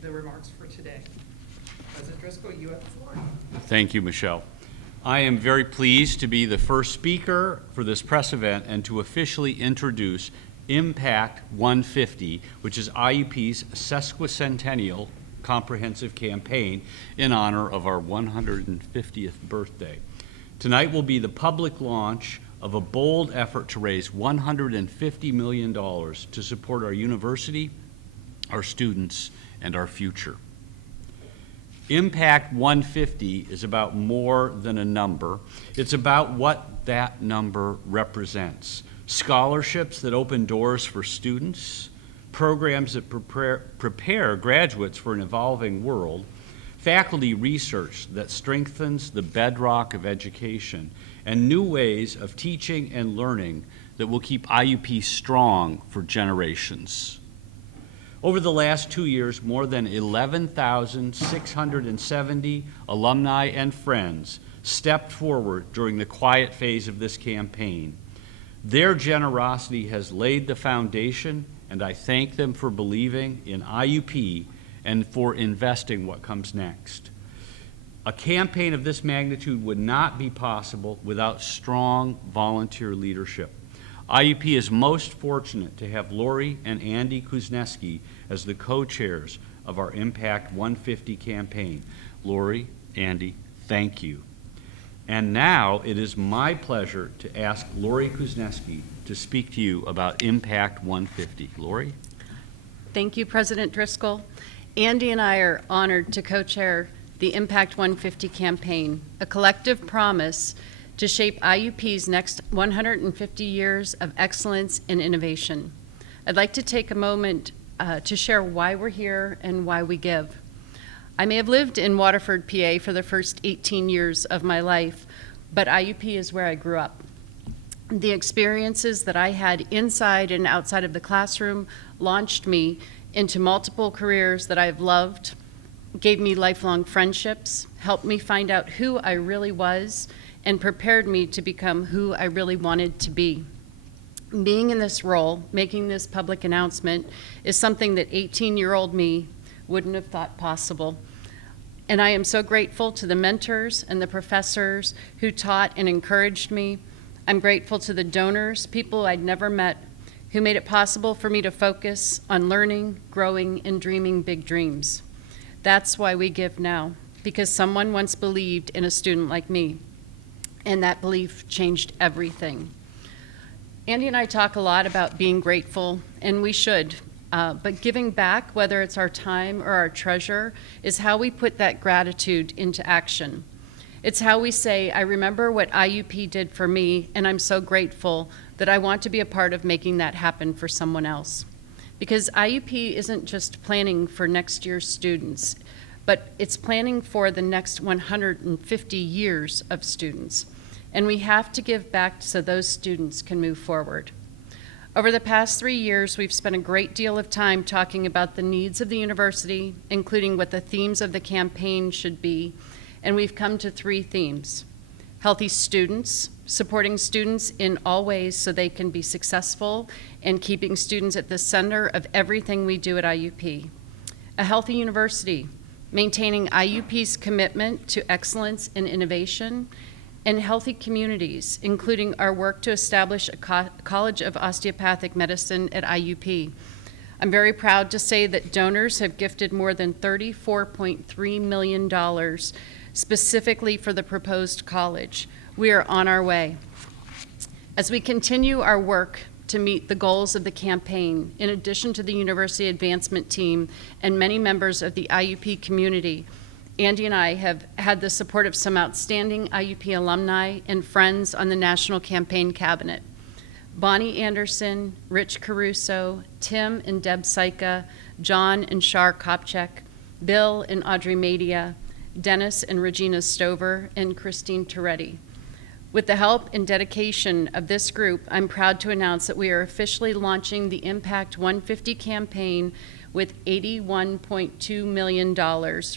the remarks for today. President Driscoll, you have the floor. Thank you, Michelle. I am very pleased to be the first speaker for this press event and to officially introduce Impact 150, which is IUP's sesquicentennial comprehensive campaign in honor of our 150th birthday. Tonight will be the public launch of a bold effort to raise $150 million to support our university, our students, and our future. Impact 150 is about more than a number. It's about what that number represents. Scholarships that open doors for students, programs that prepare graduates for an evolving world, faculty research that strengthens the bedrock of education, and new ways of teaching and learning that will keep IUP strong for generations. Over the last 2 years, more than 11,670 alumni and friends stepped forward during the quiet phase of this campaign. Their generosity has laid the foundation, and I thank them for believing in IUP and for investing what comes next. A campaign of this magnitude would not be possible without strong volunteer leadership. IUP is most fortunate to have Laurie and Andy Kuzneski as the co-chairs of our Impact 150 campaign. Laurie, Andy, thank you. And now it is my pleasure to ask Laurie Kuzneski to speak to you about Impact 150. Laurie? Thank you, President Driscoll. Andy and I are honored to co-chair the Impact 150 campaign, a collective promise to shape IUP's next 150 years of excellence and innovation. I'd like to take a moment to share why we're here and why we give. I may have lived in Waterford, PA for the first 18 years of my life, but IUP is where I grew up. The experiences that I had inside and outside of the classroom launched me into multiple careers that I've loved, gave me lifelong friendships, helped me find out who I really was, and prepared me to become who I really wanted to be. Being in this role, making this public announcement, is something that 18-year-old me wouldn't have thought possible. And I am so grateful to the mentors and the professors who taught and encouraged me. I'm grateful to the donors, people I'd never met, who made it possible for me to focus on learning, growing, and dreaming big dreams. That's why we give now, because someone once believed in a student like me, and that belief changed everything. Andy and I talk a lot about being grateful, and we should, but giving back, whether it's our time or our treasure, is how we put that gratitude into action. It's how we say, I remember what IUP did for me, and I'm so grateful that I want to be a part of making that happen for someone else. Because IUP isn't just planning for next year's students, but it's planning for the next 150 years of students. And we have to give back so those students can move forward. Over the past 3 years, we've spent a great deal of time talking about the needs of the university, including what the themes of the campaign should be, and we've come to 3 themes. Healthy students, supporting students in all ways so they can be successful, and keeping students at the center of everything we do at IUP. A healthy university, maintaining IUP's commitment to excellence and innovation, and healthy communities, including our work to establish a College of Osteopathic Medicine at IUP. I'm very proud to say that donors have gifted more than $34.3 million specifically for the proposed college. We are on our way. As we continue our work to meet the goals of the campaign, in addition to the University Advancement team and many members of the IUP community, Andy and I have had the support of some outstanding IUP alumni and friends on the National Campaign Cabinet. Bonnie Anderson, Rich Caruso, Tim and Deb Syka, John and Shar Kopchek, Bill and Audrey Madia, Dennis and Regina Stover, and Christine Toretti. With the help and dedication of this group, I'm proud to announce that we are officially launching the Impact 150 campaign with $81.2 million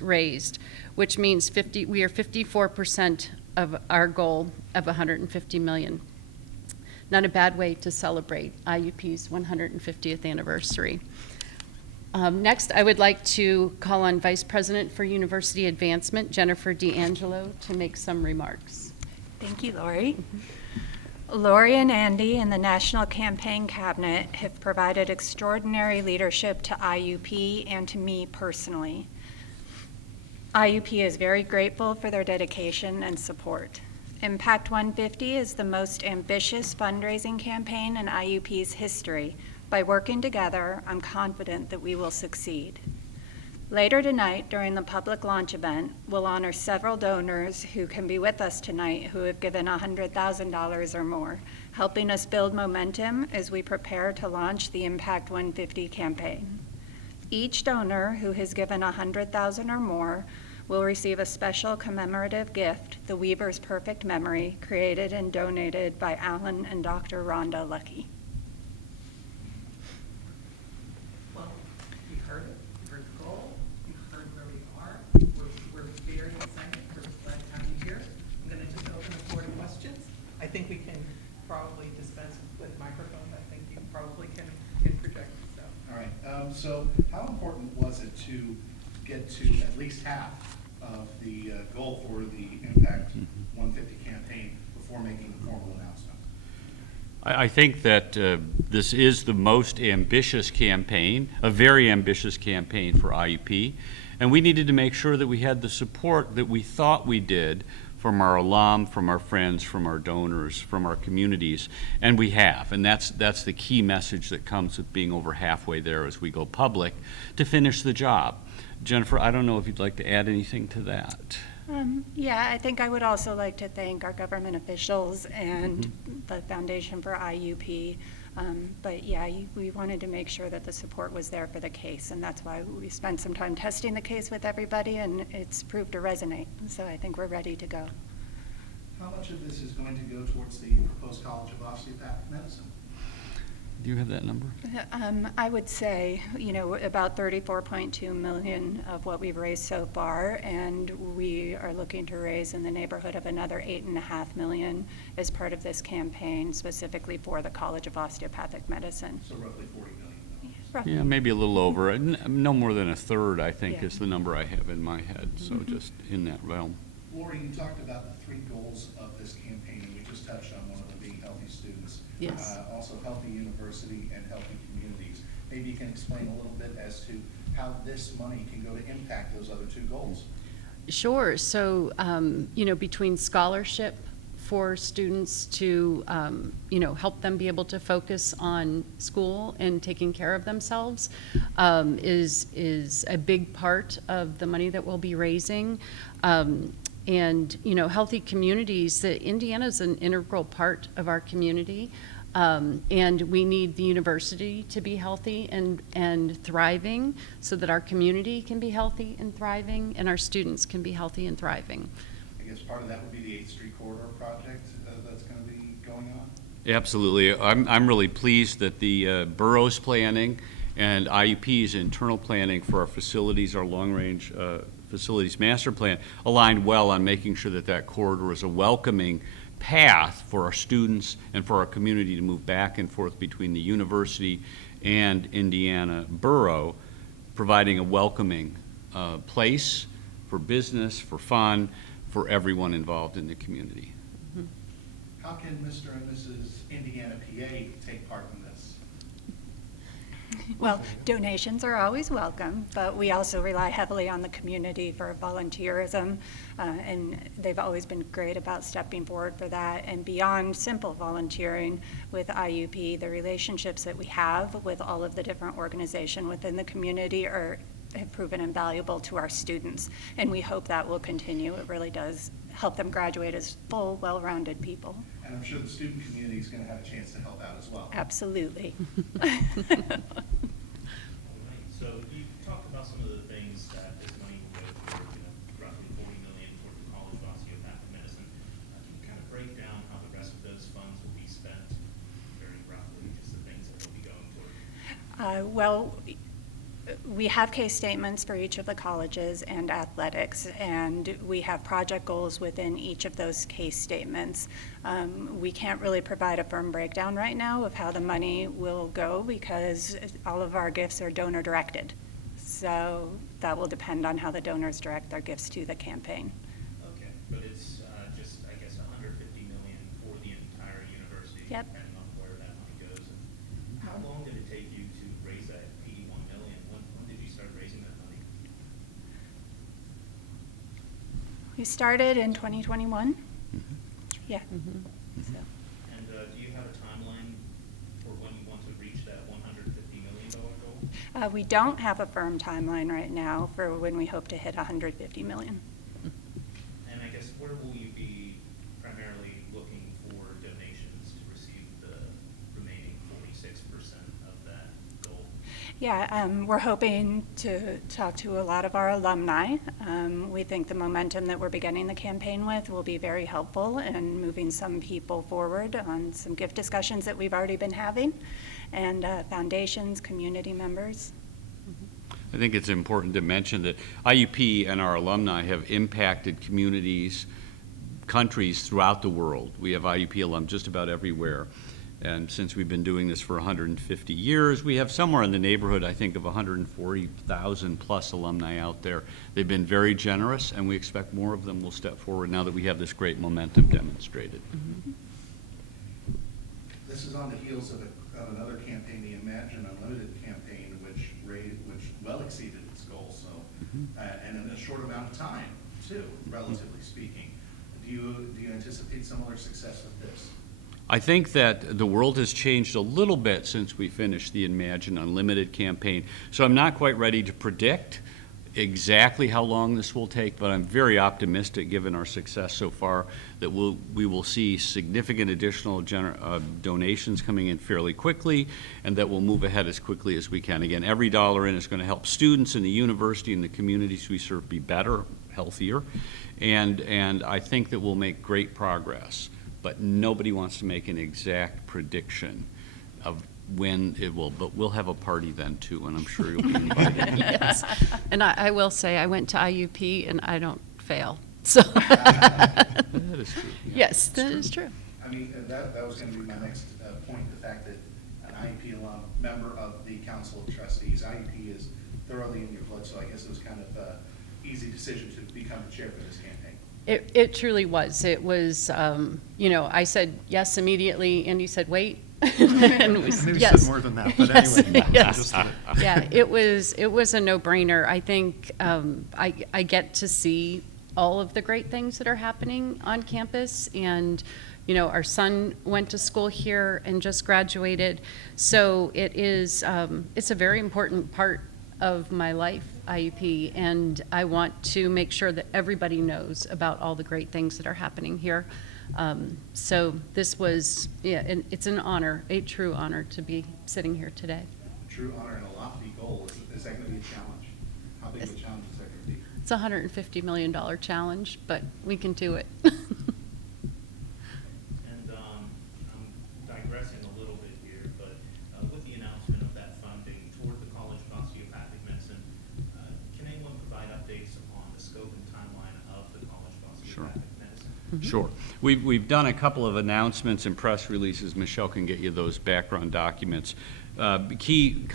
raised, which means we are 54% of our goal of $150 million. Not a bad way to celebrate IUP's 150th anniversary. Next, I would like to call on Vice President for University Advancement, Jennifer DeAngelo, to make some remarks. Thank you, Laurie. Laurie and Andy and the National Campaign Cabinet have provided extraordinary leadership to IUP and to me personally. IUP is very grateful for their dedication and support. Impact 150 is the most ambitious fundraising campaign in IUP's history. By working together, I'm confident that we will succeed. Later tonight, during the public launch event, we'll honor several donors who can be with us tonight who have given $100,000 or more, helping us build momentum as we prepare to launch the Impact 150 campaign. Each donor who has given $100,000 or more will receive a special commemorative gift, the Weaver's Perfect Memory, created and donated by Alan and Dr. Rhonda Lucky. Well, you heard it, you heard the goal, you heard where we are. We're very excited, we're glad to have you here. I'm gonna just open the floor to questions. I think we can probably dispense with microphones. I think you probably can project, so. All right, so how important was it to get to at least half of the goal for the Impact 150 campaign before making the formal announcement? I think that this is the most ambitious campaign, a very ambitious campaign for IUP, and we needed to make sure that we had the support that we thought we did from our alum, from our friends, from our donors, from our communities, and we have. And that's the key message that comes with being over halfway there as we go public to finish the job. Jennifer, I don't know if you'd like to add anything to that. Yeah, I think I would also like to thank our government officials and the Foundation for IUP. But yeah, we wanted to make sure that the support was there for the case, and that's why we spent some time testing the case with everybody, and it's proved to resonate. So I think we're ready to go. How much of this is going to go towards the proposed College of Osteopathic Medicine? Do you have that number? I would say, about 34.2 million of what we've raised so far, and we are looking to raise in the neighborhood of another 8.5 million as part of this campaign, specifically for the College of Osteopathic Medicine. So roughly 40 million. Roughly. Yeah, maybe a little over. No more than a third, I think, Yeah. is the number I have in my head. So just in that realm. Laurie, you talked about the 3 goals of this campaign, and we just touched on one of them being healthy students. Yes. Also healthy university and healthy communities. Maybe you can explain a little bit as to how this money can go to impact those other 2 goals. Sure. So, between scholarship for students to, help them be able to focus on school and taking care of themselves is a big part of the money that we'll be raising. And, healthy communities, Indiana's an integral part of our community. And we need the university to be healthy and thriving so that our community can be healthy and thriving and our students can be healthy and thriving. I guess part of that would be the 8th Street Corridor project that's going to be going on. Absolutely. I'm really pleased that the borough's planning and IUP's internal planning for our facilities, our long-range facilities master plan, aligned well on making sure that that corridor is a welcoming path for our students and for our community to move back and forth between the university and Indiana borough, providing a welcoming place for business, for fun, for everyone involved in the community. How can Mr. and Mrs. Indiana PA take part in this? Well, donations are always welcome, but we also rely heavily on the community for volunteerism, and they've always been great about stepping forward for that. And beyond simple volunteering with IUP, the relationships that we have with all of the different organizations within the community have proven invaluable to our students, and we hope that will continue. It really does help them graduate as full, well-rounded people. And I'm sure the student community is going to have a chance to help out as well. Absolutely. So you talked about some of the things that this money will go toward, roughly $40 million toward the College of Osteopathic Medicine. Can you kind of break down how the rest of those funds will be spent, very roughly, just the things that will be going toward? Well, We have case statements for each of the colleges and athletics, and we have project goals within each of those case statements. We can't really provide a firm breakdown right now of how the money will go because all of our gifts are donor directed. So that will depend on how the donors direct their gifts to the campaign. Okay, but it's just, I guess, $150 million for the entire university. Yep. Depending on where that money goes. And how long did it take you to raise that $81 million? When did you start raising that money? We started in 2021. Yeah. So. And do you have a timeline for when you want to reach that $150 million goal? We don't have a firm timeline right now for when we hope to hit 150 million. And I guess where will you be primarily looking for donations to receive the remaining 46% of that goal? Yeah, we're hoping to talk to a lot of our alumni. We think the momentum that we're beginning the campaign with will be very helpful in moving some people forward on some gift discussions that we've already been having, and foundations, community members. I think it's important to mention that IUP and our alumni have impacted communities, countries throughout the world. We have IUP alum just about everywhere. And since we've been doing this for 150 years, we have somewhere in the neighborhood, I think, of 140,000 plus alumni out there. They've been very generous, and we expect more of them will step forward now that we have this great momentum demonstrated. Mm-hmm. This is on the heels of another campaign, the Imagine Unlimited campaign, which well exceeded its goal. So, and in a short amount of time, too, relatively speaking. Do you anticipate similar success with this? I think that the world has changed a little bit since we finished the Imagine Unlimited campaign. So I'm not quite ready to predict exactly how long this will take, but I'm very optimistic, given our success so far, that we will see significant additional donations coming in fairly quickly, and that we'll move ahead as quickly as we can. Again, every dollar in is going to help students in the university and the communities we serve be better, healthier, and I think that we'll make great progress. But nobody wants to make an exact prediction of when it will, but we'll have a party then too, and I'm sure you'll be invited. Yes, and I will say, I went to IUP and I don't fail, so. That is true. Yeah. Yes, that is true. I mean, that was going to be my next point, the fact that an IUP alum, member of the Council of Trustees, IUP is thoroughly in your blood, so I guess it was kind of an easy decision to become the chair for this campaign. It truly was. It was, I said yes immediately. Andy said, wait. And it was, Maybe yes. said more than that, but Yes, anyway. yes. Just Yeah, it was a no-brainer. I think I get to see all of the great things that are happening on campus, and our son went to school here and just graduated, so it's a very important part of my life, IUP, and I want to make sure that everybody knows about all the great things that are happening here. So this was, and it's an honor, a true honor to be sitting here today. True honor and a lofty goal. Is that going to be a challenge? How big of a challenge is that going to be? It's a $150 million challenge, but we can do it. And I'm digressing a little bit here, but with the announcement of that funding toward the College of Osteopathic Medicine, can anyone provide updates on the scope and timeline of the College of Osteopathic Medicine? Sure. We've done a couple of announcements and press releases. Michelle can get you those background documents. Key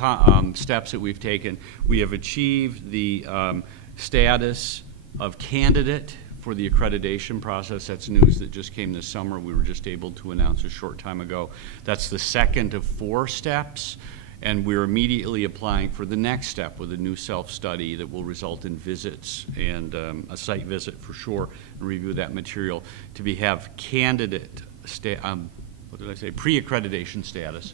steps that we've taken, we have achieved the status of candidate for the accreditation process. That's news that just came this summer. We were just able to announce a short time ago. That's the second of 4 steps. And we're immediately applying for the next step with a new self-study that will result in visits and a site visit for sure, and review that material to have candidate, pre-accreditation status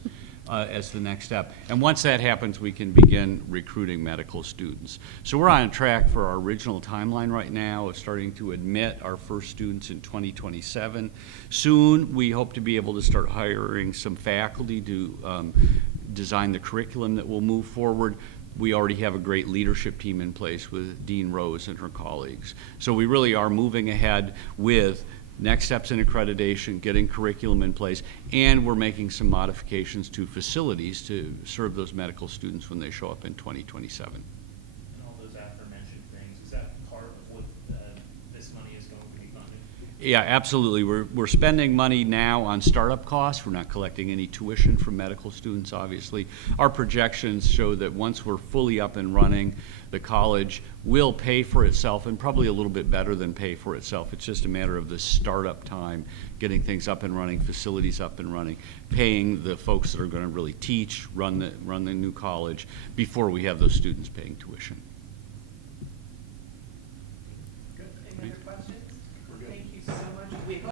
as the next step. And once that happens, we can begin recruiting medical students. So we're on track for our original timeline right now of starting to admit our first students in 2027. Soon, we hope to be able to start hiring some faculty to design the curriculum that will move forward. We already have a great leadership team in place with Dean Rose and her colleagues. So we really are moving ahead with next steps in accreditation, getting curriculum in place, and we're making some modifications to facilities to serve those medical students when they show up in 2027. And all those aforementioned things, is that part of what this money is going to be funding? Yeah, absolutely. We're spending money now on startup costs. We're not collecting any tuition from medical students, obviously. Our projections show that once we're fully up and running, the college will pay for itself, and probably a little bit better than pay for itself. It's just a matter of the startup time, getting things up and running, facilities up and running, paying the folks that are going to really teach, run the new college before we have those students paying tuition.